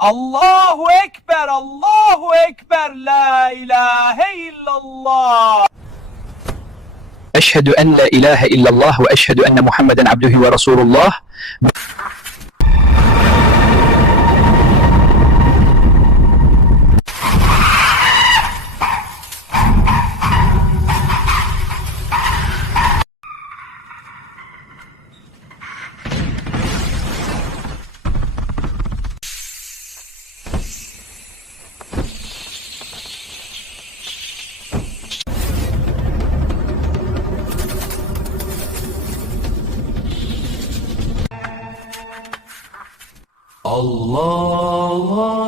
Allahu Ekber, Allahu Ekber, la ilahe illallah. أشهد أن لا إله إلا الله وأشهد أن محمدا عبده ورسول الله. Allah